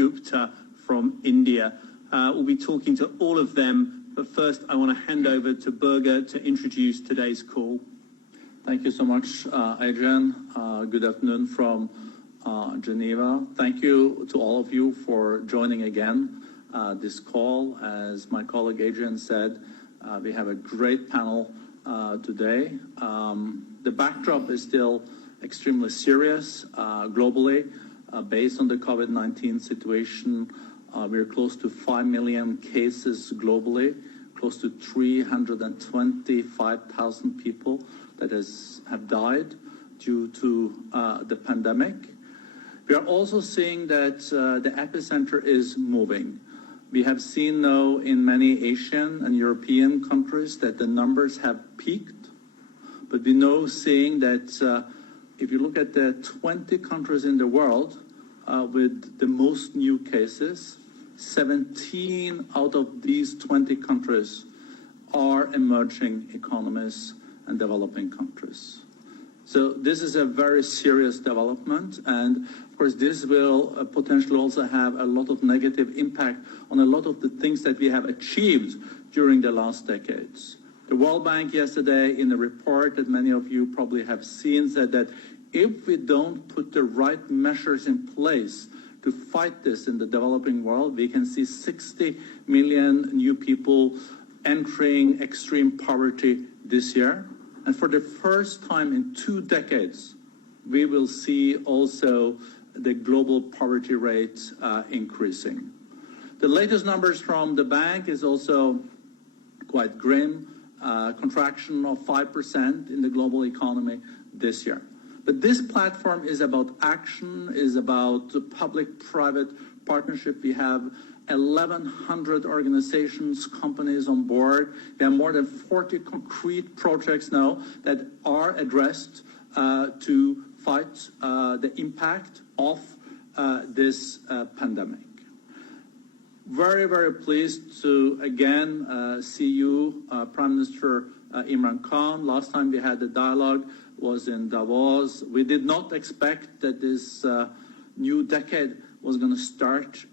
Gupta from India. We'll be talking to all of them, but first I want to hand over to Birger to introduce today's call. Thank you so much, Adrian. Good afternoon from Geneva. Thank you to all of you for joining again this call. As my colleague Adrian said, we have a great panel today. The backdrop is still extremely serious globally. Based on the COVID-19 situation, we're close to 5 million cases globally, close to 325,000 people that have died due to the pandemic. We are also seeing that the epicenter is moving. We have seen now in many Asian and European countries that the numbers have peaked, but we know seeing that if you look at the 20 countries in the world with the most new cases, 17 out of these 20 countries are emerging economies and developing countries. So this is a very serious development, and of course this will potentially also have a lot of negative impact on a lot of the things that we have achieved during the last decades. The World Bank yesterday, in a report that many of you probably have seen, said that if we don't put the right measures in place to fight this in the developing world, we can see 60 million new people entering extreme poverty this year. And for the first time in 2 decades, we will see also the global poverty rate increasing. The latest numbers from the bank is also quite grim, contraction of 5% in the global economy this year. But this platform is about action, is about public-private partnership. We have 1,100 organizations, companies on board. We have more than 40 concrete projects now that are addressed to fight the impact of this pandemic. Very, very pleased to again see you, Prime Minister Imran Khan. Last time we had the dialogue was in Davos. We did not expect that this new decade was going to start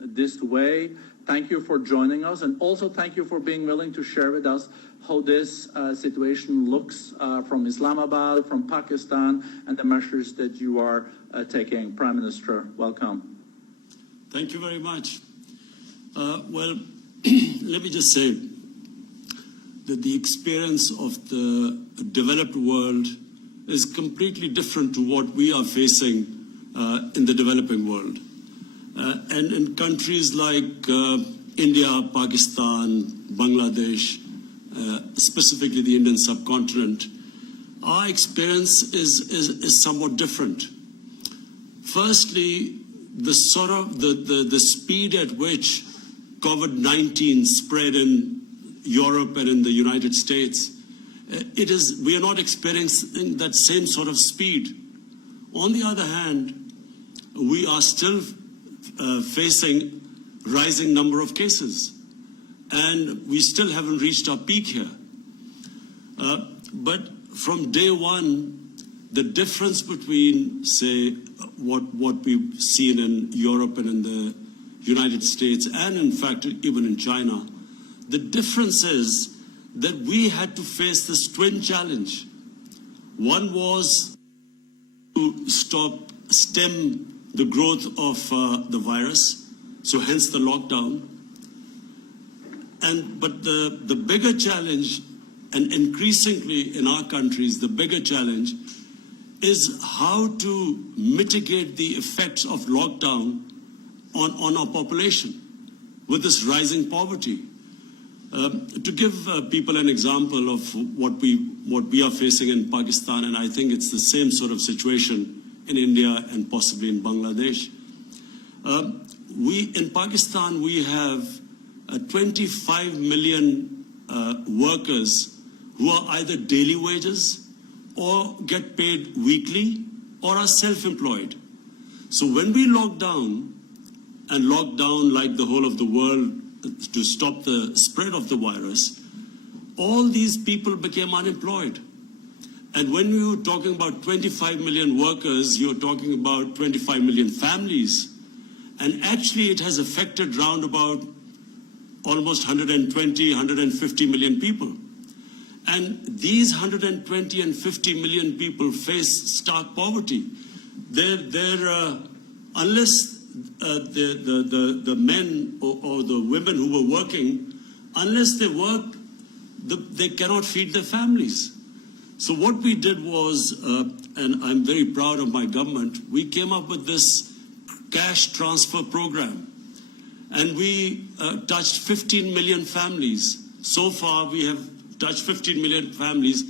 this way. Thank you for joining us, and also thank you for being willing to share with us how this situation looks from Islamabad, from Pakistan, and the measures that you are taking. Prime Minister, welcome. Thank you very much. Well, let me just say that the experience of the developed world is completely different to what we are facing in the developing world. And in countries like India, Pakistan, Bangladesh, specifically the Indian subcontinent, our experience is somewhat different. Firstly, the speed at which COVID-19 spread in Europe and in the United States, we are not experiencing that same sort of speed. On the other hand, we are still facing rising number of cases, and we still haven't reached our peak here. But from day one, the difference between, say, what we've seen in Europe and in the United States, and in fact even in China, the difference is that we had to face this twin challenge. One was to stem the growth of the virus, so hence the lockdown. But the bigger challenge, and increasingly in our countries, the bigger challenge is how to mitigate the effects of lockdown on our population with this rising poverty. To give people an example of what we are facing in Pakistan, and I think it's the same sort of situation in India and possibly in Bangladesh. In Pakistan, we have 25 million workers who are either daily wages or get paid weekly or are self-employed. So when we locked down like the whole of the world to stop the spread of the virus, all these people became unemployed. And when we were talking about 25 million workers, you're talking about 25 million families. And actually it has affected round about almost 120, 150 million people. And these 120 and 50 million people face stark poverty. Unless the men or the women who were working, unless they work, they cannot feed their families. So what we did was, and I'm very proud of my government, we came up with this cash transfer program. And we touched 15 million families. So far, we have touched 15 million families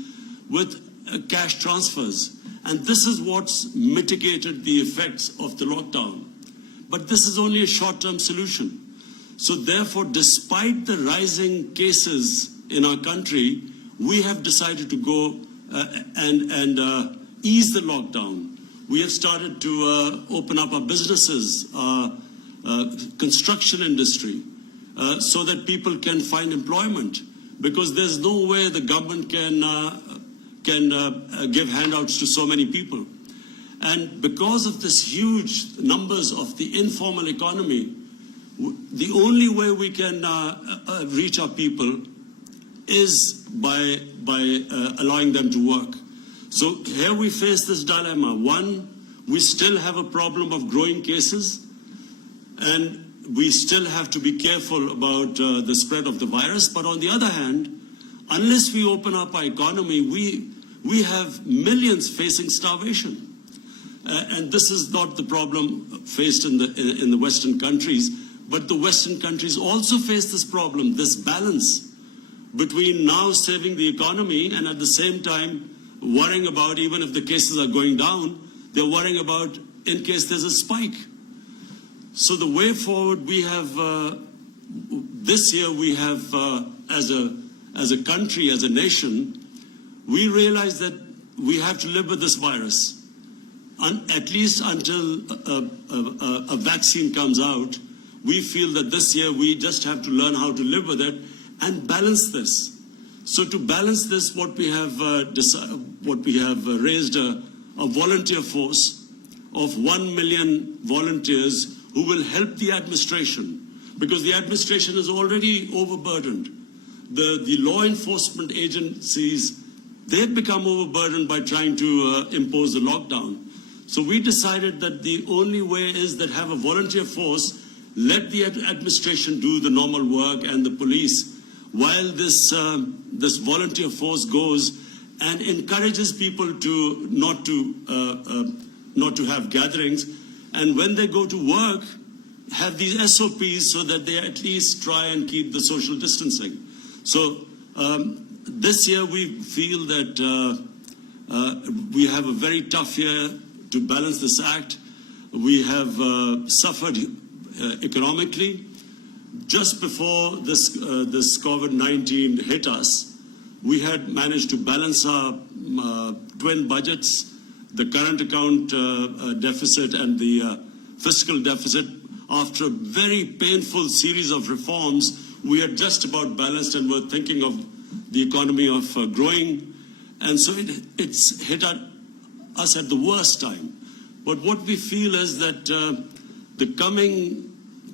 with cash transfers. And this is what's mitigated the effects of the lockdown. But this is only a short-term solution. So therefore, despite the rising cases in our country, we have decided to go and ease the lockdown. We have started to open up our businesses, construction industry, so that people can find employment, because there's no way the government can give handouts to so many people. And because of this huge numbers of the informal economy, the only way we can reach our people is by allowing them to work. So here we face this dilemma. One, we still have a problem of growing cases, and we still have to be careful about the spread of the virus. But on the other hand, unless we open up our economy, we have millions facing starvation. And this is not the problem faced in the Western countries, but the Western countries also face this problem, this balance between now saving the economy and at the same time worrying about, even if the cases are going down, they're worrying about in case there's a spike. So the way forward, we have, this year we have, as a country, as a nation, we realize that we have to live with this virus. At least until a vaccine comes out, we feel that this year we just have to learn how to live with it and balance this. So to balance this, what we have raised a volunteer force of 1 million volunteers who will help the administration, because the administration is already overburdened. The law enforcement agencies, they've become overburdened by trying to impose the lockdown. So we decided that the only way is that have a volunteer force, let the administration do the normal work and the police, while this volunteer force goes and encourages people to not to have gatherings, and when they go to work, have these SOPs so that they at least try and keep the social distancing. So this year we feel that we have a very tough year to balance this act. We have suffered economically. Just before this COVID-19 hit us, we had managed to balance our twin budgets, the current account deficit and the fiscal deficit. After a very painful series of reforms, we had just about balanced and were thinking of the economy of growing. And so it's hit us at the worst time. But what we feel is that the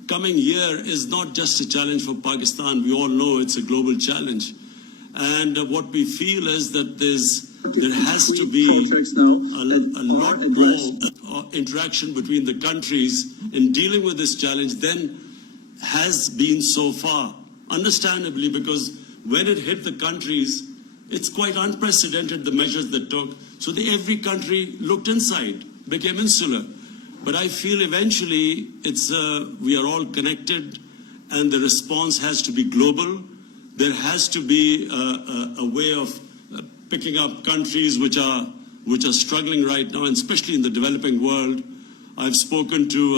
coming year is not just a challenge for Pakistan. We all know it's a global challenge. And what we feel is that there has to be a lot more interaction between the countries in dealing with this challenge than has been so far. Understandably, because when it hit the countries, it's quite unprecedented, the measures that took. So every country looked inside, became insular. But I feel eventually we are all connected, and the response has to be global. There has to be a way of picking up countries which are struggling right now, and especially in the developing world. I've spoken to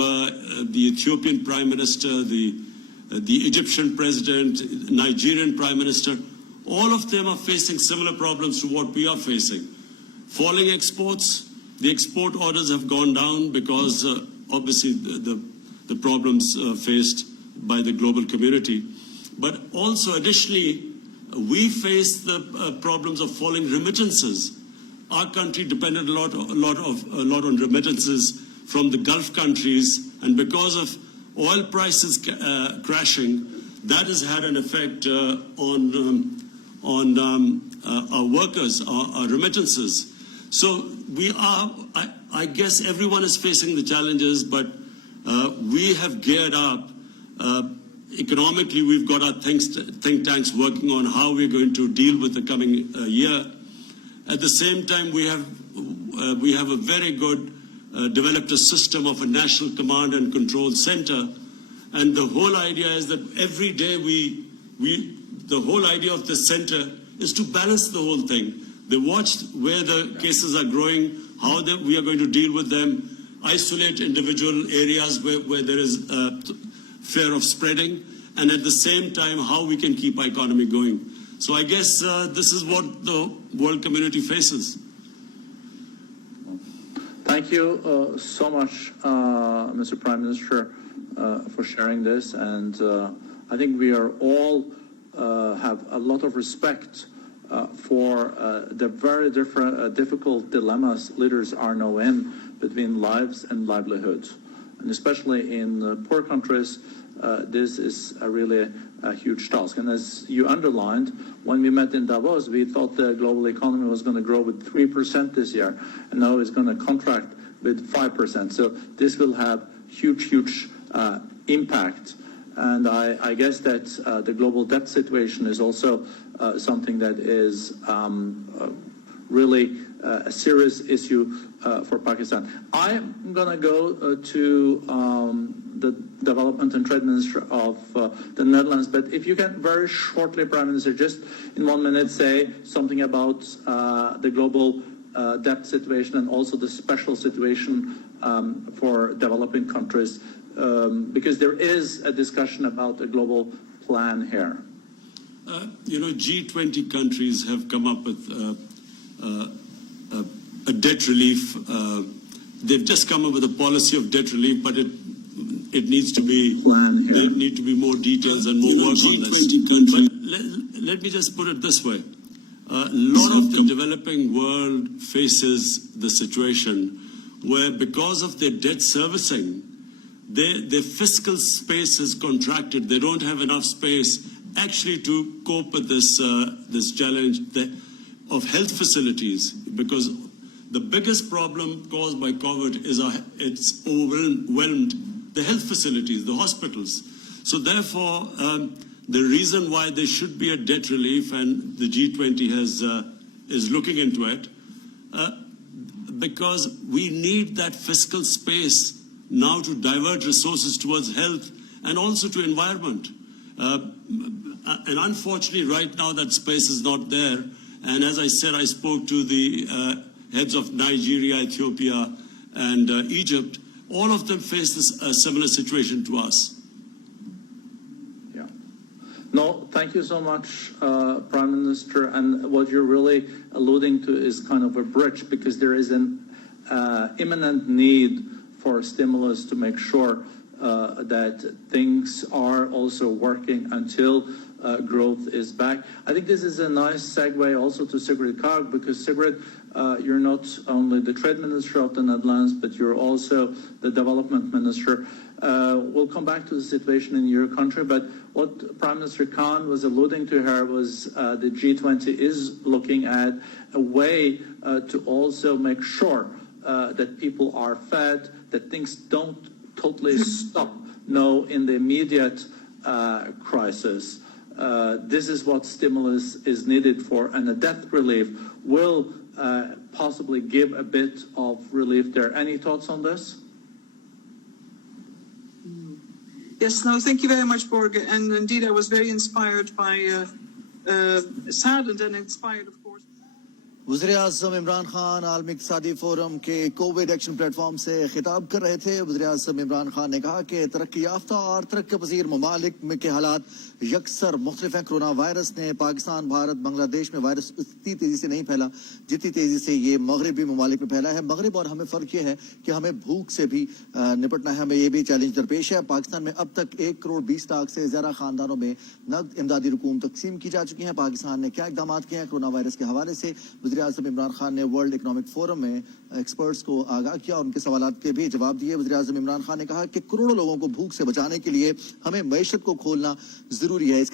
the Ethiopian Prime Minister, the Egyptian President, Nigerian Prime Minister. All of them are facing similar problems to what we are facing. Falling exports. The export orders have gone down because obviously the problems faced by the global community. But also additionally, we face the problems of falling remittances. Our country depended a lot on remittances from the Gulf countries, and because of oil prices crashing, that has had an effect on our workers, our remittances. So I guess everyone is facing the challenges, but we have geared up. Economically, we've got our think tanks working on how we're going to deal with the coming year. At the same time, we have a very good developed a system of a national command and control center, and the whole idea is that every day the whole idea of the center is to balance the whole thing. They watch where the cases are growing, how we are going to deal with them, isolate individual areas where there is fear of spreading, and at the same time how we can keep our economy going. So I guess this is what the world community faces. Thank you so much, Mr. Prime Minister, for sharing this. And I think we are all have a lot of respect for the very difficult dilemmas leaders are now in between lives and livelihoods. And especially in poor countries, this is really a huge task. And as you underlined, when we met in Davos, we thought the global economy was going to grow with 3% this year, and now it's going to contract with 5%. So this will have huge impact. And I guess that the global debt situation is also something that is really a serious issue for Pakistan. I'm going to go to the Development and Trade Minister of the Netherlands, but if you can very shortly, Prime Minister, just in 1 minute say something about the global debt situation and also the special situation for developing countries, because there is a discussion about a global plan here. G20 countries have come up with a debt relief. They've just come up with a policy of debt relief, but it needs to be there need to be more details and more work on this. But let me just put it this way: a lot of the developing world faces the situation where, because of their debt servicing, their fiscal space has contracted. They don't have enough space actually to cope with this challenge of health facilities, because the biggest problem caused by COVID is it's overwhelmed the health facilities, the hospitals. So therefore, the reason why there should be a debt relief, and the G20 is looking into it, because we need that fiscal space now to divert resources towards health and also to environment. And unfortunately, right now, that space is not there. And as I said, I spoke to the heads of Nigeria, Ethiopia, and Egypt. All of them face a similar situation to us. Yeah. No, thank you so much, Prime Minister. And what you're really alluding to is kind of a bridge, because there is an imminent need for stimulus to make sure that things are also working until growth is back. I think this is a nice segue also to Sigrid Kaag, because Sigrid, you're not only the Trade Minister of the Netherlands, but you're also the Development Minister. We'll come back to the situation in your country, but what Prime Minister Khan was alluding to here was the G20 is looking at a way to also make sure that people are fed, that things don't totally stop now in the immediate crisis. This is what stimulus is needed for, and a debt relief will possibly give a bit of relief there. Any thoughts on this? Yes, no, thank you very much, Borge. And indeed, I was very inspired by, saddened and inspired, of course. वज़ीर-ए-आज़म इमरान खान आलमी इक़्तिसादी forum के Covid action platform से खिताब कर रहे थे। वज़ीर-ए-आज़म इमरान खान ने कहा कि तरक्की याफ्ता और तरक्की पज़ीर ममालिक में के हालात यकसर मुख्तलिफ हैं। कोरोना वायरस ने पाकिस्तान, भारत, बांग्लादेश में वायरस इतनी तेज़ी से नहीं फैला जितनी तेज़ी से ये मगरबी ममालिक में फैला है। मगरब और हमें फ़र्क ये है कि हमें भूख से भी निपटना है, हमें ये भी चैलेंज दरपेश है। पाकिस्तान में अब तक 1 करोड़ 20 लाख से ज़्यादा ख़ानदानों में नकद इमदादी रकूम तकसीम की जा चुकी हैं। पाकिस्तान ने क्या इक़दाम किए हैं कोरोना वायरस के हवाले से? वज़ीर वज़ीर आज़म इमरान खान ने वर्ल्ड इकोनॉमिक फोरम में एक्सपर्ट्स को आगाह किया और उनके सवालों के भी जवाब दिए। वज़ीर आज़म इमरान खान ने कहा कि करोड़ों लोगों को भूख से बचाने के लिए हमें मईशत को खोलना जरूरी है। इसके